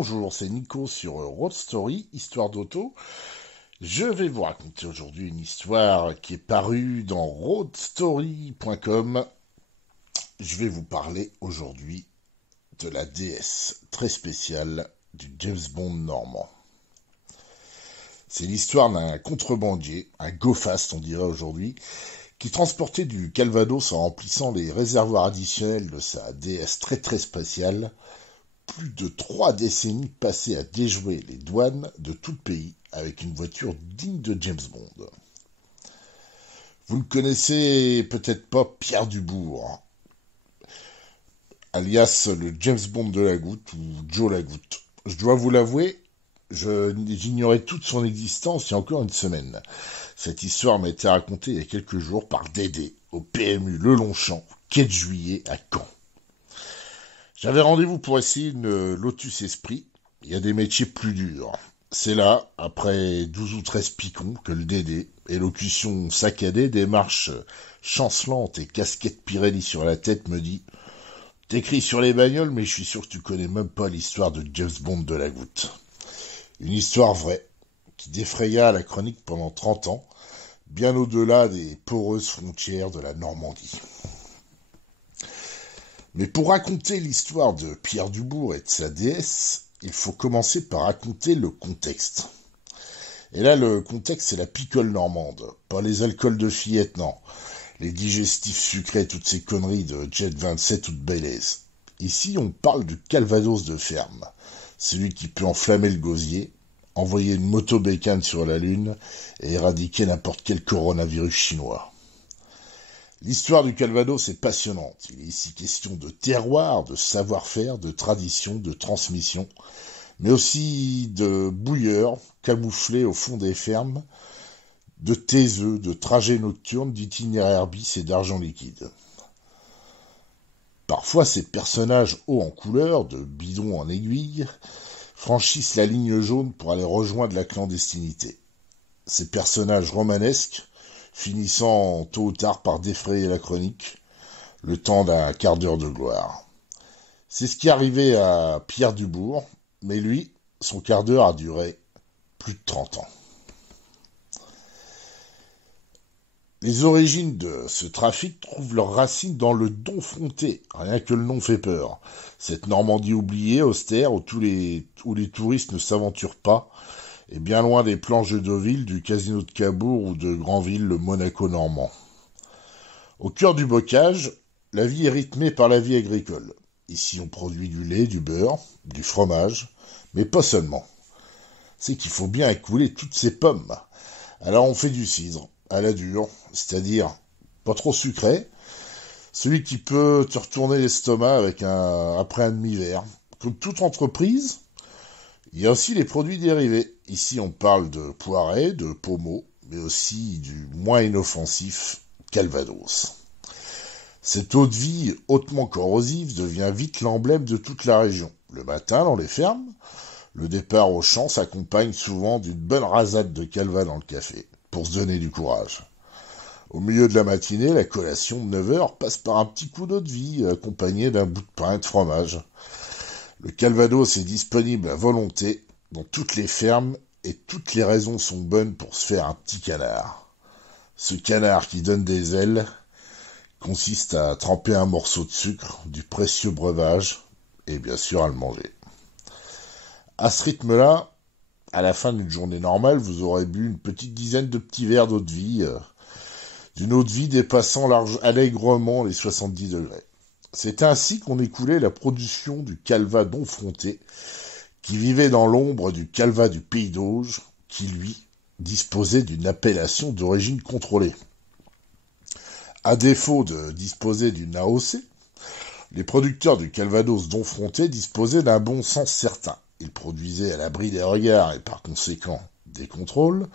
Bonjour, c'est Nico sur Road Story, Histoire d'auto. Je vais vous raconter aujourd'hui une histoire qui est parue dans roadstory.com. Je vais vous parler aujourd'hui de la DS très spéciale du James Bond normand. C'est l'histoire d'un contrebandier, un go-fast on dirait aujourd'hui, qui transportait du Calvados en remplissant les réservoirs additionnels de sa DS très spéciale. Plus de 3 décennies passées à déjouer les douanes de tout le pays avec une voiture digne de James Bond. Vous ne connaissez peut-être pas Pierre Dubourg, alias le James Bond de la Goutte ou Joe la Goutte. Je dois vous l'avouer, j'ignorais toute son existence il y a encore une semaine. Cette histoire m'a été racontée il y a quelques jours par Dédé au PMU Le Longchamp, quai de Juillet à Caen. J'avais rendez-vous pour essayer une Lotus Esprit. Il y a des métiers plus durs. C'est là, après 12 ou 13 picons, que le Dédé, élocution saccadée, démarche chancelante et casquette Pirelli sur la tête, me dit « T'écris sur les bagnoles, mais je suis sûr que tu connais même pas l'histoire de James Bond de la Goutte. » Une histoire vraie, qui défraya la chronique pendant 30 ans, bien au-delà des poreuses frontières de la Normandie. Mais pour raconter l'histoire de Pierre Dubourg et de sa DS, il faut commencer par raconter le contexte. Et là, le contexte, c'est la picole normande, pas les alcools de fillettes, non. Les digestifs sucrés, toutes ces conneries de Jet 27 ou de Baileys. Ici, on parle du Calvados de ferme, celui qui peut enflammer le gosier, envoyer une moto-bécane sur la Lune et éradiquer n'importe quel coronavirus chinois. L'histoire du Calvados est passionnante. Il est ici question de terroir, de savoir-faire, de tradition, de transmission, mais aussi de bouilleurs camouflés au fond des fermes, de taiseux, de trajets nocturnes, d'itinéraires bis et d'argent liquide. Parfois, ces personnages hauts en couleur, de bidons en aiguille, franchissent la ligne jaune pour aller rejoindre la clandestinité. Ces personnages romanesques, finissant tôt ou tard par défrayer la chronique, le temps d'un quart d'heure de gloire. C'est ce qui arrivait à Pierre Dubourg, mais lui, son quart d'heure a duré plus de 30 ans. Les origines de ce trafic trouvent leurs racines dans le Domfronté, rien que le nom fait peur. Cette Normandie oubliée, austère, où les touristes ne s'aventurent pas, et bien loin des planches de Deauville, du casino de Cabourg ou de Granville, le Monaco normand. Au cœur du bocage, la vie est rythmée par la vie agricole. Ici, on produit du lait, du beurre, du fromage, mais pas seulement. C'est qu'il faut bien écouler toutes ces pommes. Alors on fait du cidre, à la dure, c'est-à-dire pas trop sucré, celui qui peut te retourner l'estomac après un demi-verre. Comme toute entreprise, il y a aussi les produits dérivés. Ici, on parle de poirée, de pommeau, mais aussi du moins inoffensif Calvados. Cette eau de vie hautement corrosive devient vite l'emblème de toute la région. Le matin, dans les fermes, le départ au champ s'accompagne souvent d'une bonne rasade de calva dans le café, pour se donner du courage. Au milieu de la matinée, la collation de 9 heures passe par un petit coup d'eau de vie, accompagné d'un bout de pain et de fromage. Le Calvados est disponible à volonté dans toutes les fermes et toutes les raisons sont bonnes pour se faire un petit canard. Ce canard qui donne des ailes consiste à tremper un morceau de sucre, du précieux breuvage et bien sûr à le manger. À ce rythme-là, à la fin d'une journée normale, vous aurez bu une petite dizaine de petits verres d'eau de vie, d'une eau de vie dépassant allègrement les 70 degrés. C'est ainsi qu'on écoulait la production du Calva Domfronté, qui vivait dans l'ombre du Calva du Pays d'Auge, qui, lui, disposait d'une appellation d'origine contrôlée. À défaut de disposer d'une AOC, les producteurs du Calvados Domfronté disposaient d'un bon sens certain. Ils produisaient à l'abri des regards et par conséquent des contrôles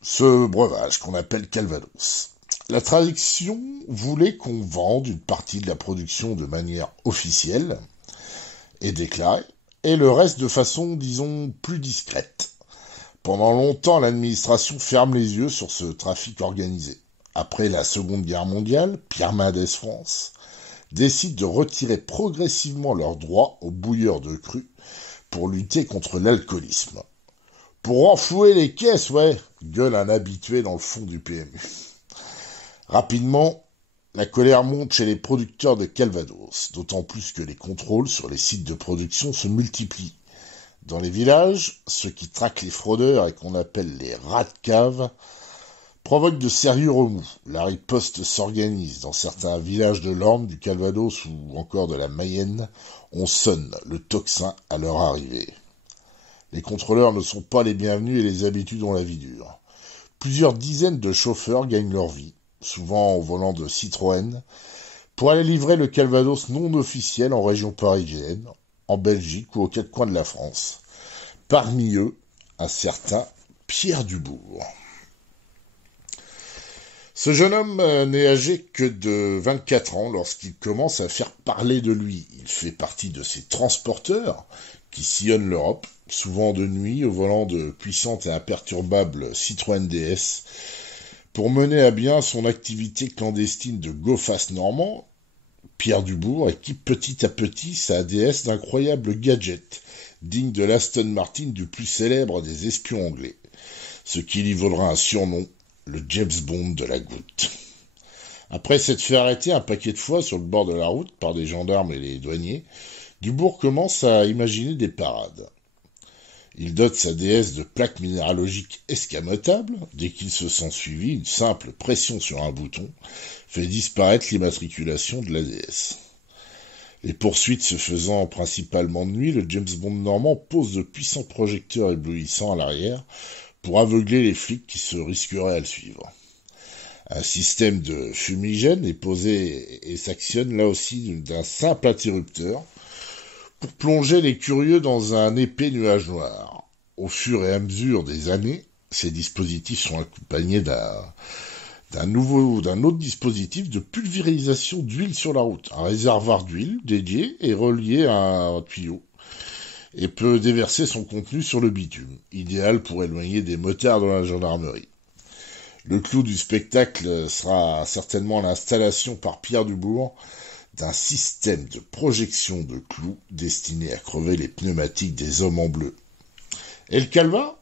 ce breuvage qu'on appelle Calvados. La tradition voulait qu'on vende une partie de la production de manière officielle et déclarée, et le reste de façon, disons, plus discrète. Pendant longtemps, l'administration ferme les yeux sur ce trafic organisé. Après la Seconde Guerre mondiale, Pierre Mendès France décident de retirer progressivement leurs droits aux bouilleurs de cru pour lutter contre l'alcoolisme. Pour renflouer les caisses, ouais, gueule un habitué dans le fond du PMU. Rapidement, la colère monte chez les producteurs de Calvados, d'autant plus que les contrôles sur les sites de production se multiplient. Dans les villages, ceux qui traquent les fraudeurs et qu'on appelle les rats de cave provoquent de sérieux remous. La riposte s'organise. Dans certains villages de l'Orne, du Calvados ou encore de la Mayenne, on sonne le tocsin à leur arrivée. Les contrôleurs ne sont pas les bienvenus et les habitudes ont la vie dure. Plusieurs dizaines de chauffeurs gagnent leur vie, souvent au volant de Citroën, pour aller livrer le Calvados non officiel en région parisienne, en Belgique ou aux quatre coins de la France. Parmi eux, un certain Pierre Dubourg. Ce jeune homme n'est âgé que de 24 ans lorsqu'il commence à faire parler de lui. Il fait partie de ces transporteurs qui sillonnent l'Europe, souvent de nuit, au volant de puissantes et imperturbables Citroën DS, pour mener à bien son activité clandestine de go-fast normand. Pierre Dubourg équipe petit à petit sa DS d'incroyables gadgets, dignes de l'Aston Martin du plus célèbre des espions anglais, ce qui lui vaudra un surnom, le James Bond de la goutte. Après s'être fait arrêter un paquet de fois sur le bord de la route par des gendarmes et les douaniers, Dubourg commence à imaginer des parades. Il dote sa DS de plaques minéralogiques escamotables. Dès qu'il se sent suivi, une simple pression sur un bouton fait disparaître l'immatriculation de la DS. Les poursuites se faisant principalement de nuit, le James Bond normand pose de puissants projecteurs éblouissants à l'arrière pour aveugler les flics qui se risqueraient à le suivre. Un système de fumigène est posé et s'actionne là aussi d'un simple interrupteur pour plonger les curieux dans un épais nuage noir. Au fur et à mesure des années, ces dispositifs sont accompagnés d'un autre dispositif de pulvérisation d'huile sur la route. Un réservoir d'huile dédié est relié à un tuyau et peut déverser son contenu sur le bitume, idéal pour éloigner des motards de la gendarmerie. Le clou du spectacle sera certainement l'installation par Pierre Dubourg d'un système de projection de clous destiné à crever les pneumatiques des hommes en bleu. Et le calva ?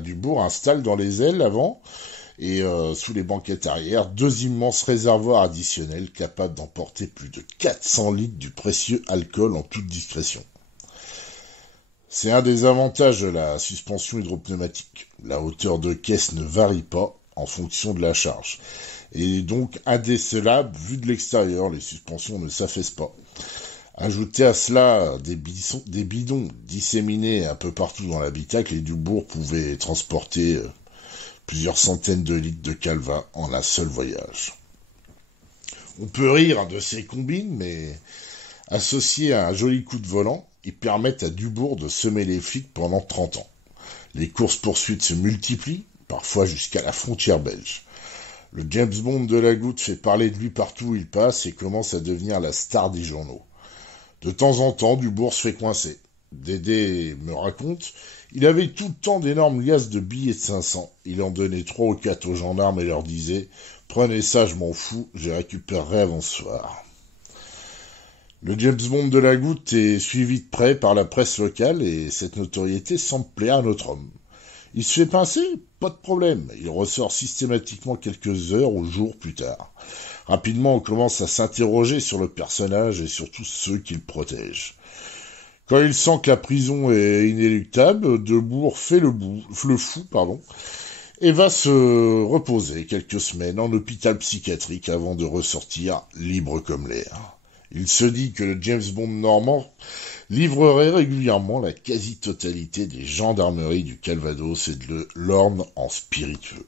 Dubourg installe dans les ailes avant et sous les banquettes arrière 2 immenses réservoirs additionnels capables d'emporter plus de 400 litres du précieux alcool en toute discrétion. C'est un des avantages de la suspension hydropneumatique. La hauteur de caisse ne varie pas en fonction de la charge. Et donc indécelable vu de l'extérieur, les suspensions ne s'affaissent pas. Ajoutez à cela des bidons disséminés un peu partout dans l'habitacle et Dubourg pouvait transporter plusieurs centaines de litres de calva en un seul voyage. On peut rire de ces combines, mais associés à un joli coup de volant, ils permettent à Dubourg de semer les flics pendant 30 ans. Les courses-poursuites se multiplient, parfois jusqu'à la frontière belge. Le James Bond de la goutte fait parler de lui partout où il passe et commence à devenir la star des journaux. De temps en temps, Dubourg se fait coincer. Dédé me raconte, il avait tout le temps d'énormes liasses de billets de 500. Il en donnait 3 ou 4 aux gendarmes et leur disait « Prenez ça, je m'en fous, je récupérerai avant ce soir ». Le James Bond de la goutte est suivi de près par la presse locale et cette notoriété semble plaire à notre homme. Il se fait pincer ? Pas de problème. Il ressort systématiquement quelques heures ou jours plus tard. Rapidement, on commence à s'interroger sur le personnage et sur tous ceux qu'il protège. Quand il sent que la prison est inéluctable, Dubourg fait le fou, et va se reposer quelques semaines en hôpital psychiatrique avant de ressortir libre comme l'air. Il se dit que le James Bond normand livrerait régulièrement la quasi-totalité des gendarmeries du Calvados et de l'Orne en spiritueux.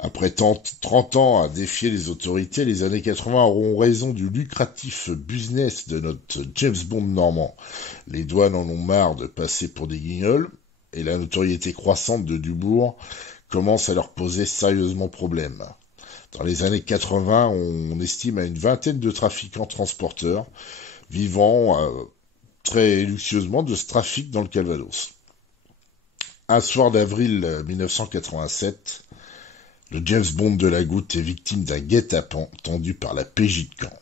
Après 30 ans à défier les autorités, les années 80 auront raison du lucratif business de notre James Bond normand. Les douanes en ont marre de passer pour des guignols, et la notoriété croissante de Dubourg commence à leur poser sérieusement problème. Dans les années 80, on estime à une vingtaine de trafiquants transporteurs vivant très luxueusement de ce trafic dans le Calvados. Un soir d'avril 1987, le James Bond de la goutte est victime d'un guet-apens tendu par la PJ de Caen.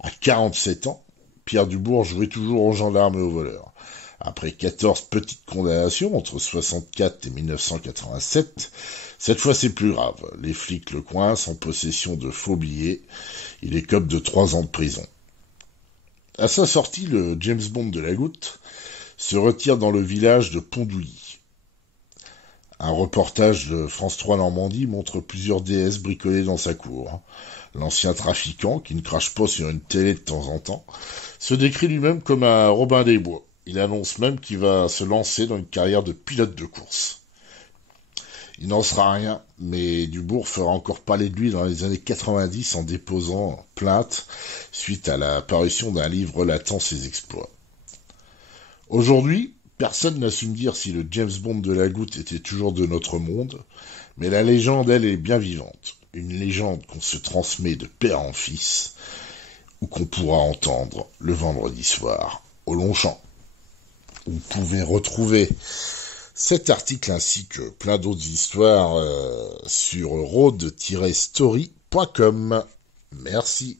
À 47 ans, Pierre Dubourg jouait toujours aux gendarmes et aux voleurs. Après 14 petites condamnations entre 64 et 1987, cette fois c'est plus grave. Les flics le coincent en possession de faux billets. Il écope de 3 ans de prison. À sa sortie, le James Bond de la Goutte se retire dans le village de Pondouilly. Un reportage de France 3 Normandie montre plusieurs déesses bricolées dans sa cour. L'ancien trafiquant, qui ne crache pas sur une télé de temps en temps, se décrit lui-même comme un Robin des Bois. Il annonce même qu'il va se lancer dans une carrière de pilote de course. Il n'en sera rien, mais Dubourg fera encore parler de lui dans les années 90 en déposant plainte suite à la parution d'un livre relatant ses exploits. Aujourd'hui, personne n'assume dire si le James Bond de la Goutte était toujours de notre monde, mais la légende, elle, est bien vivante. Une légende qu'on se transmet de père en fils, ou qu'on pourra entendre le vendredi soir au Longchamp. Vous pouvez retrouver cet article ainsi que plein d'autres histoires sur road-story.com. Merci.